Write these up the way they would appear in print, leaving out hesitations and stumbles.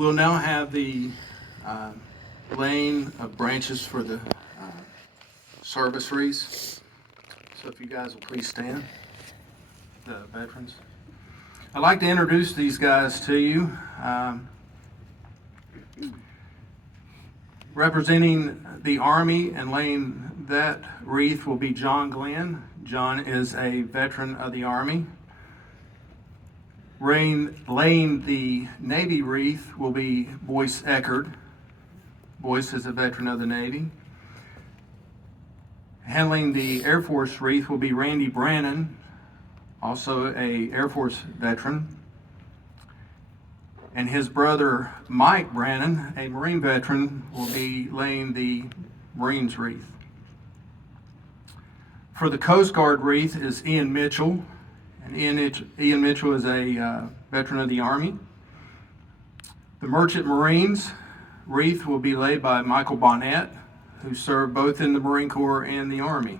We'll now have the uh, laying of branches for the service wreaths. So if you guys will please stand, the veterans. I'd like to introduce these guys to you. Representing the Army and laying that wreath will be John Glenn. John is a veteran of the Army. Laying the Navy wreath will be Boyce Eckerd. Boyce is a veteran of the Navy. Handling the Air Force wreath will be Randy Brannon, also a Air Force veteran. And his brother Mike Brannon, a Marine veteran, will be laying the Marines wreath. For the Coast Guard wreath is Ian Mitchell, and Ian Mitchell is a veteran of the Army. The Merchant Marines wreath will be laid by Michael Bonnet, who served both in the Marine Corps and the Army.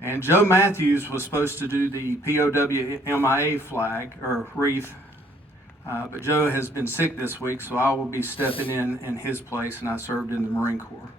And Joe Matthews was supposed to do the POW-MIA flag, or wreath, but Joe has been sick this week, so I will be stepping in his place, and I served in the Marine Corps.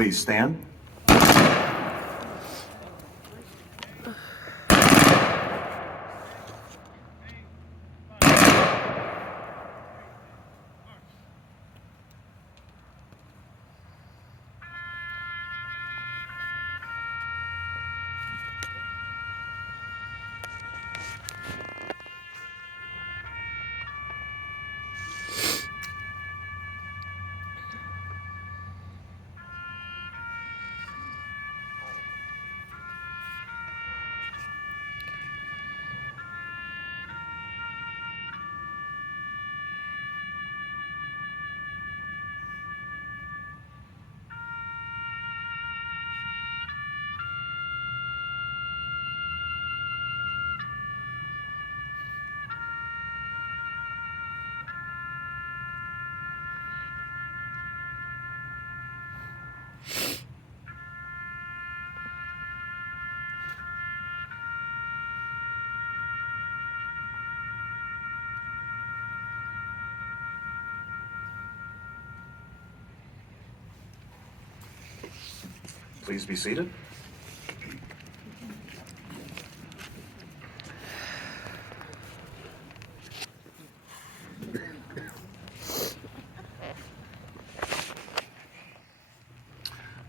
Please stand. Please be seated.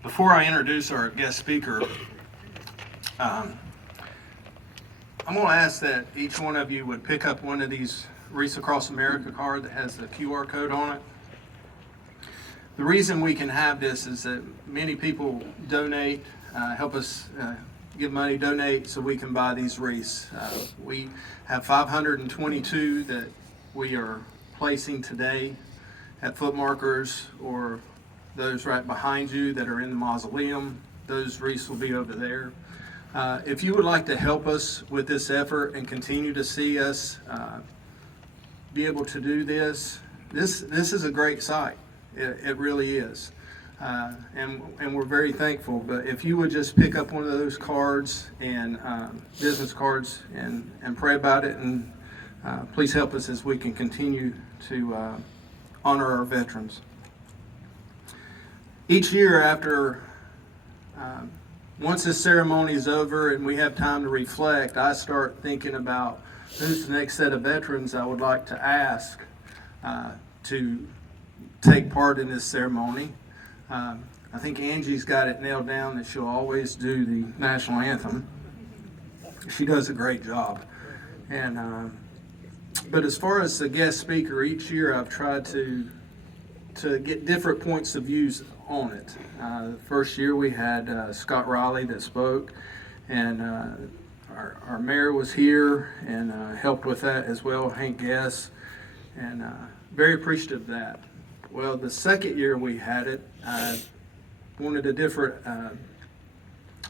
Before I introduce our guest speaker, I'm going to ask that each one of you would pick up one of these Wreaths Across America card that has the QR code on it. The reason we can have this is that many people donate, help us give money, donate so we can buy these wreaths. We have 522 that we are placing today at foot markers, or those right behind you that are in the mausoleum. Those wreaths will be over there. If you would like to help us with this effort and continue to see us be able to do this, this is a great site. It really is. And we're very thankful. But if you would just pick up one of those cards and business cards and pray about it, and please help us as we can continue to honor our veterans. Each year after, once this ceremony is over and we have time to reflect, I start thinking about who's the next set of veterans I would like to ask to take part in this ceremony. I think Angie's got it nailed down that she'll always do the national anthem. She does a great job. And but as far as the guest speaker, each year I've tried to get different points of views on it. The first year we had Scott Riley that spoke, and our mayor was here and helped with that as well, Hank Guess, and very appreciative of that. Well, the second year we had it, I wanted a different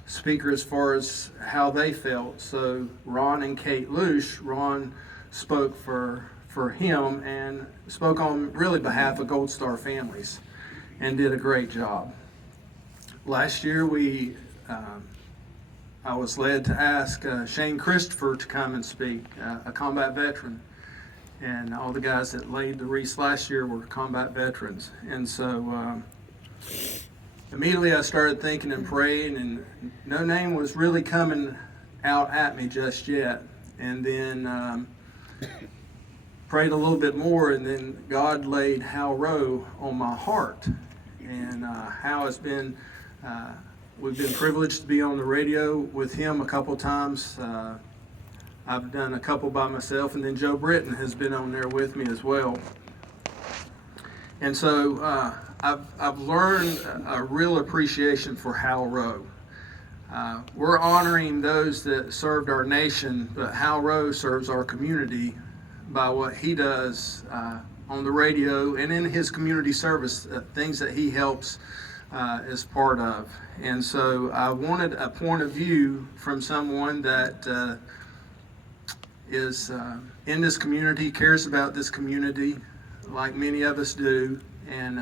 speaker as far as how they felt. So Ron and Kate Lush, Ron spoke for him and spoke on really behalf of Gold Star families and did a great job. Last year I was led to ask Shane Christopher to come and speak, a combat veteran. And all the guys that laid the wreaths last year were combat veterans. And so immediately I started thinking and praying, and no name was really coming out at me just yet. And then prayed a little bit more, and then God laid Hal Rowe on my heart. And Hal has been, we've been privileged to be on the radio with him a couple times. I've done a couple by myself, and then Joe Britton has been on there with me as well. And so I've learned a real appreciation for Hal Rowe. We're honoring those that served our nation, but Hal Rowe serves our community by what he does on the radio and in his community service, things that he helps as part of. And so I wanted a point of view from someone that is in this community, cares about this community like many of us do, and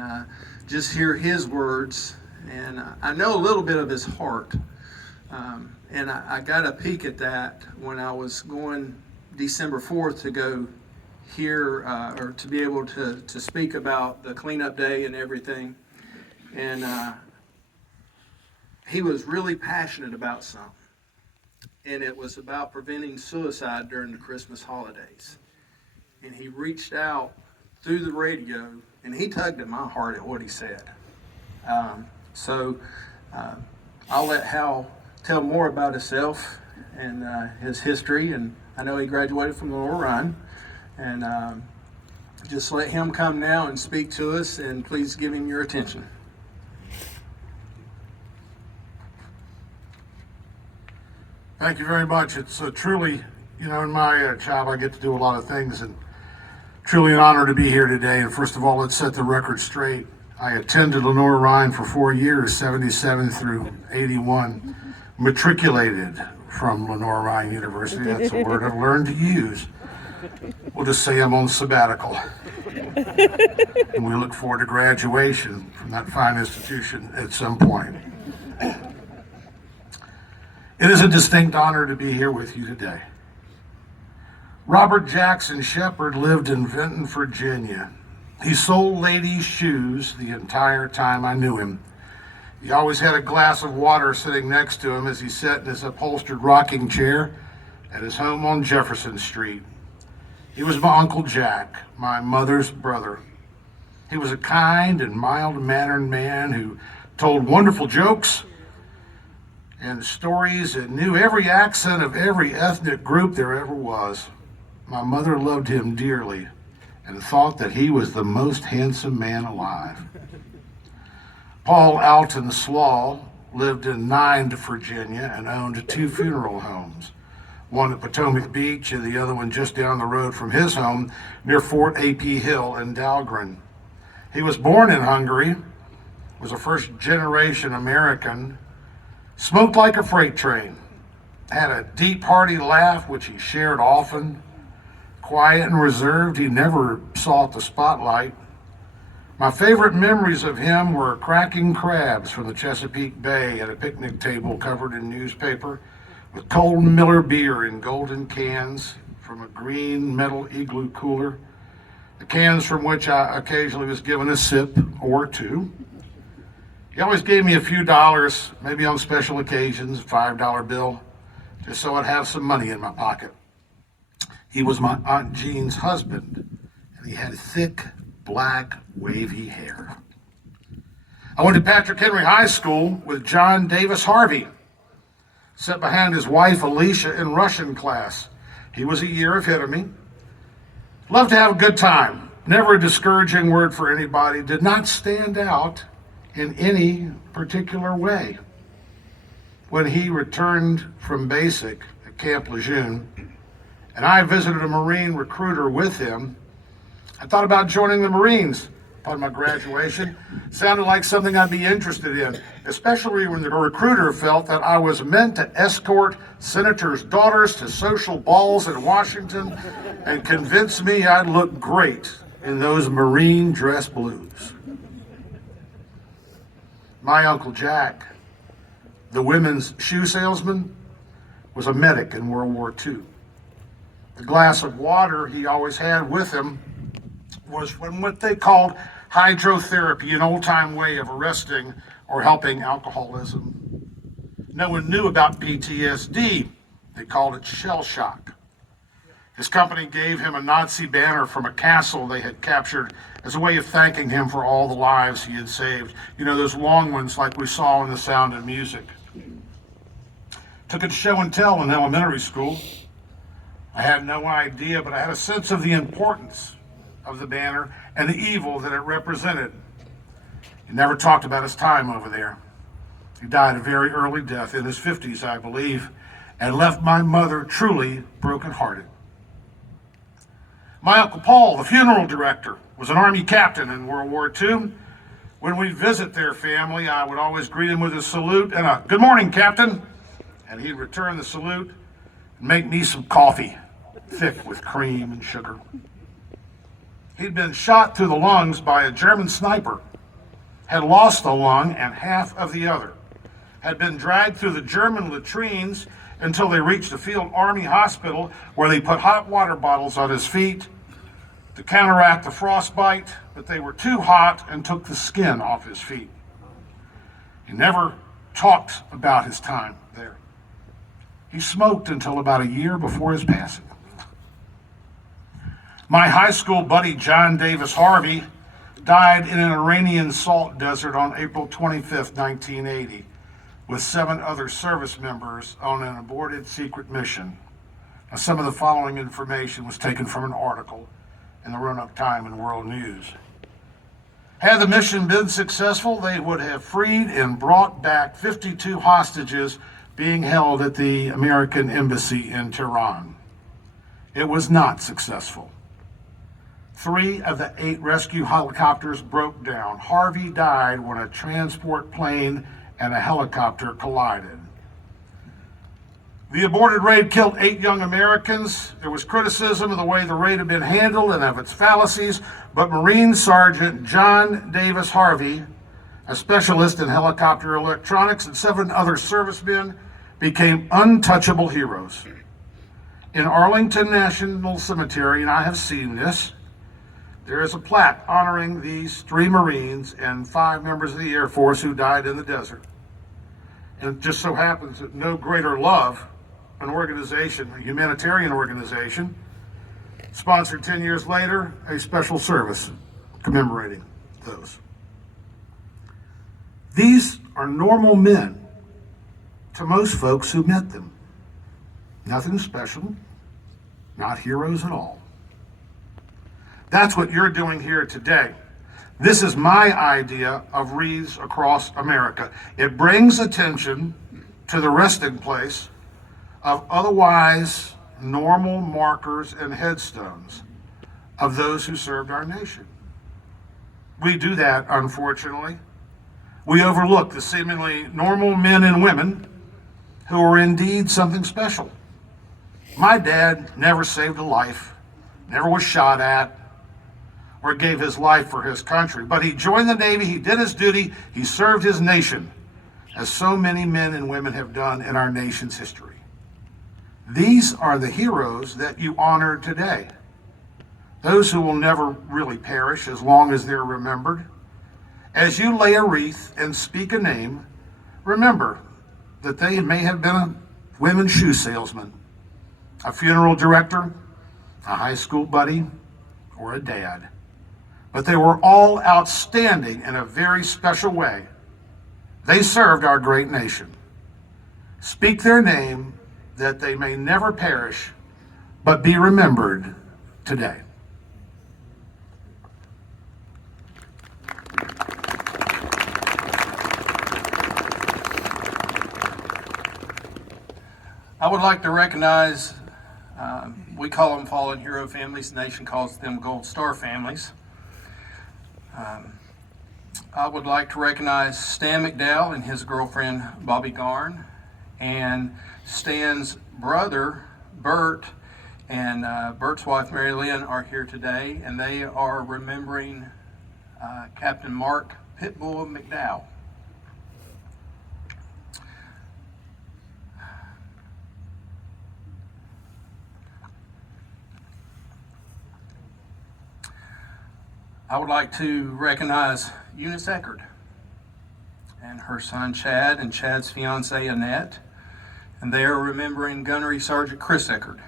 just hear his words. And I know a little bit of his heart. And I got a peek at that when I was going December 4th to go hear or to be able to speak about the cleanup day and everything. And he was really passionate about something, and it was about preventing suicide during the Christmas holidays. And he reached out through the radio, and he tugged at my heart at what he said. So I'll let Hal tell more about himself and his history. And I know he graduated from Lenore Ryan. And just let him come now and speak to us, and please give him your attention. Thank you very much. It's truly, in my job, I get to do a lot of things, and truly an honor to be here today. And first of all, let's set the record straight. I attended Lenore Ryan for 4 years, 77 through 81, matriculated from Lenore Ryan University. That's a word I've learned to use. We'll just say I'm on sabbatical. And we look forward to graduation from that fine institution at some point. It is a distinct honor to be here with you today. Robert Jackson Shepard lived in Vinton, Virginia. He sold ladies' shoes the entire time I knew him. He always had a glass of water sitting next to him as he sat in his upholstered rocking chair at his home on Jefferson Street. He was my Uncle Jack, my mother's brother. He was a kind and mild-mannered man who told wonderful jokes and stories and knew every accent of every ethnic group there ever was. My mother loved him dearly and thought that he was the most handsome man alive. Paul Alton Slaw lived in Nine, Virginia, and owned 2 funeral homes, one at Potomac Beach and the other one just down the road from his home near Fort A.P. Hill in Dahlgren. He was born in Hungary, was a first-generation American, smoked like a freight train, had a deep, hearty laugh which he shared often. Quiet and reserved, he never sought the spotlight. My favorite memories of him were cracking crabs from the Chesapeake Bay at a picnic table covered in newspaper, with cold Miller beer in golden cans from a green metal igloo cooler, the cans from which I occasionally was given a sip or two. He always gave me a few dollars, maybe on special occasions, a $5 bill, just so I'd have some money in my pocket. He was my Aunt Jean's husband, and he had thick, black, wavy hair. I went to Patrick Henry High School with John Davis Harvey, sat behind his wife Alicia in Russian class. He was a year ahead of me. Loved to have a good time, never a discouraging word for anybody, did not stand out in any particular way. When he returned from basic at Camp Lejeune, and I visited a Marine recruiter with him, I thought about joining the Marines upon my graduation. Sounded like something I'd be interested in, especially when the recruiter felt that I was meant to escort senators' daughters to social balls in Washington and convince me I'd look great in those Marine dress blues. My Uncle Jack, the women's shoe salesman, was a medic in World War II. The glass of water he always had with him was from what they called hydrotherapy, an old-time way of arresting or helping alcoholism. No one knew about PTSD. They called it shell shock. His company gave him a Nazi banner from a castle they had captured as a way of thanking him for all the lives he had saved. You know, those long ones like we saw in The Sound of Music. Took it to show and tell in elementary school. I had no idea, but I had a sense of the importance of the banner and the evil that it represented. He never talked about his time over there. He died a very early death, in his 50s, I believe, and left my mother truly brokenhearted. My Uncle Paul, the funeral director, was an Army captain in World War II. When we'd visit their family, I would always greet him with a salute and a "Good morning, Captain," and he'd return the salute and make me some coffee, thick with cream and sugar. He'd been shot through the lungs by a German sniper, had lost a lung and half of the other, had been dragged through the German latrines until they reached a field army hospital where they put hot water bottles on his feet to counteract the frostbite, but they were too hot and took the skin off his feet. He never talked about his time there. He smoked until about a year before his passing. My high school buddy, John Davis Harvey, died in an Iranian salt desert on April 25th, 1980, with 7 other service members on an aborted secret mission. Now, some of the following information was taken from an article in the Roanoke Times and World News. Had the mission been successful, they would have freed and brought back 52 hostages being held at the American Embassy in Tehran. It was not successful. 3 of the 8 rescue helicopters broke down. Harvey died when a transport plane and a helicopter collided. The aborted raid killed 8 young Americans. There was criticism of the way the raid had been handled and of its fallacies, but Marine Sergeant John Davis Harvey, a specialist in helicopter electronics, and 7 other servicemen became untouchable heroes. In Arlington National Cemetery, and I have seen this, there is a plaque honoring these 3 Marines and 5 members of the Air Force who died in the desert. And it just so happens that No Greater Love, an organization, a humanitarian organization, sponsored 10 years later a special service commemorating those. These are normal men to most folks who met them. Nothing special, not heroes at all. That's what you're doing here today. This is my idea of Wreaths Across America. It brings attention to the resting place of otherwise normal markers and headstones of those who served our nation. We do that, unfortunately. We overlook the seemingly normal men and women who are indeed something special. My dad never saved a life, never was shot at, or gave his life for his country, but he joined the Navy, he did his duty, he served his nation, as so many men and women have done in our nation's history. These are the heroes that you honor today. Those who will never really perish as long as they're remembered. As you lay a wreath and speak a name, remember that they may have been a women's shoe salesman, a funeral director, a high school buddy, or a dad. But they were all outstanding in a very special way. They served our great nation. Speak their name that they may never perish, but be remembered today. I would like to recognize, we call them fallen hero families, the nation calls them Gold Star families. I would like to recognize Stan McDowell and his girlfriend Bobby Garn, and Stan's brother Bert and Bert's wife Mary Lynn are here today, and they are remembering Captain Mark Pitbull McDowell. I would like to recognize Eunice Eckerd and her son Chad and Chad's fiancee Annette, and they are remembering Gunnery Sergeant Chris Eckerd.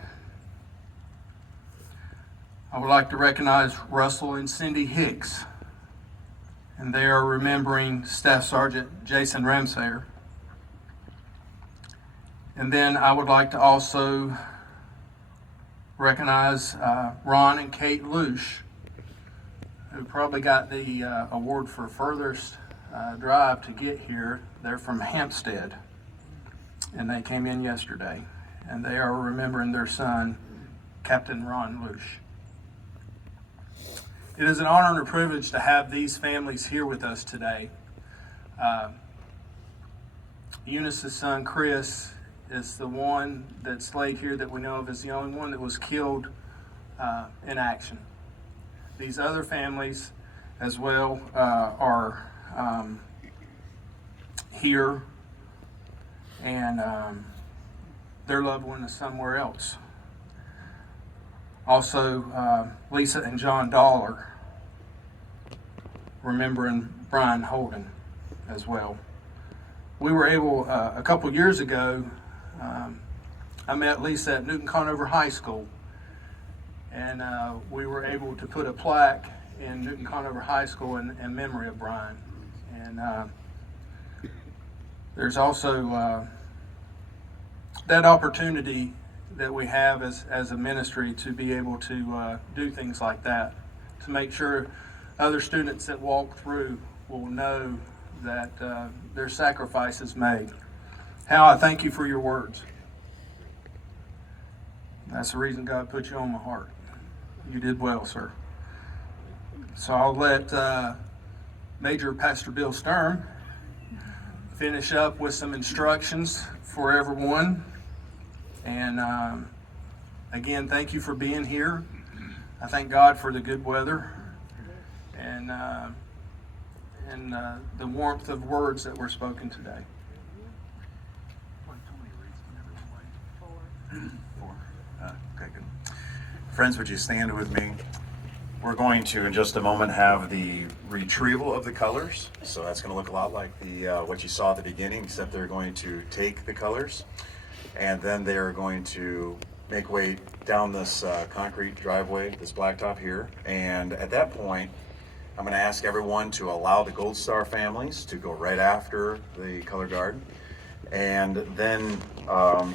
I would like to recognize Russell and Cindy Hicks, and they are remembering Staff Sergeant Jason Ramsayer. And then I would like to also recognize Ron and Kate Lush, who probably got the award for furthest drive to get here. They're from Hampstead, and they came in yesterday, and they are remembering their son, Captain Ron Lush. It is an honor and a privilege to have these families here with us today. Eunice's son, Chris, is the one that's laid here that we know of as the only one that was killed in action. These other families as well are here, and their loved one is somewhere else. Also, Lisa and John Dollar remembering Brian Holden as well. we were able, a couple years ago, I met Lisa at Newton Conover High School, and we were able to put a plaque in Newton Conover High School in memory of Brian. And there's also that opportunity that we have as a ministry to be able to do things like that, to make sure other students that walk through will know that there's sacrifices made. Hal, I thank you for your words. That's the reason God put you on my heart. You did well, sir. So I'll let Major Pastor Bill Sturm finish up with some instructions for everyone. And again, thank you for being here. I thank God for the good weather and the warmth of words that were spoken today. Okay, good. Friends, would you stand with me? We're going to, in just a moment, have the retrieval of the colors. So that's going to look a lot like the what you saw at the beginning, except they're going to take the colors, and then they're going to make way down this concrete driveway, this blacktop here. And at that point, I'm going to ask everyone to allow the Gold Star families to go right after the color guard. And then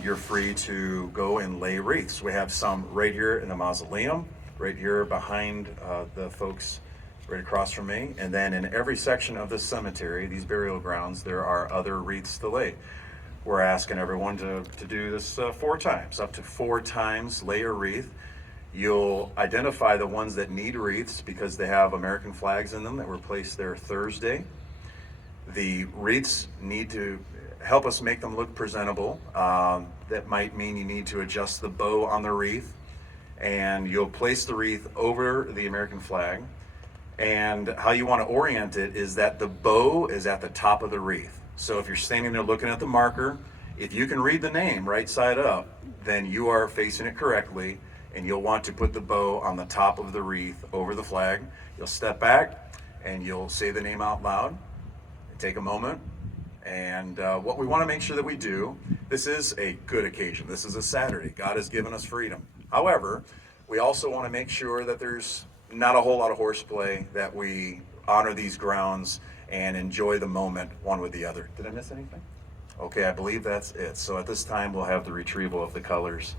you're free to go and lay wreaths. We have some right here in the mausoleum, right here behind the folks right across from me. And then in every section of the cemetery, these burial grounds, there are other wreaths to lay. We're asking everyone to do this 4 times, up to 4 times, lay a wreath. You'll identify the ones that need wreaths because they have American flags in them that were placed there Thursday. The wreaths need to help us make them look presentable. That might mean you need to adjust the bow on the wreath, and you'll place the wreath over the American flag. And how you want to orient it is that the bow is at the top of the wreath. So if you're standing there looking at the marker, if you can read the name right side up, then you are facing it correctly, and you'll want to put the bow on the top of the wreath over the flag. You'll step back and you'll say the name out loud. Take a moment. And what we want to make sure that we do, this is a good occasion. This is a Saturday. God has given us freedom. However, we also want to make sure that there's not a whole lot of horseplay, that we honor these grounds and enjoy the moment one with the other. Did I miss anything? Okay, I believe that's it. So at this time, we'll have the retrieval of the colors.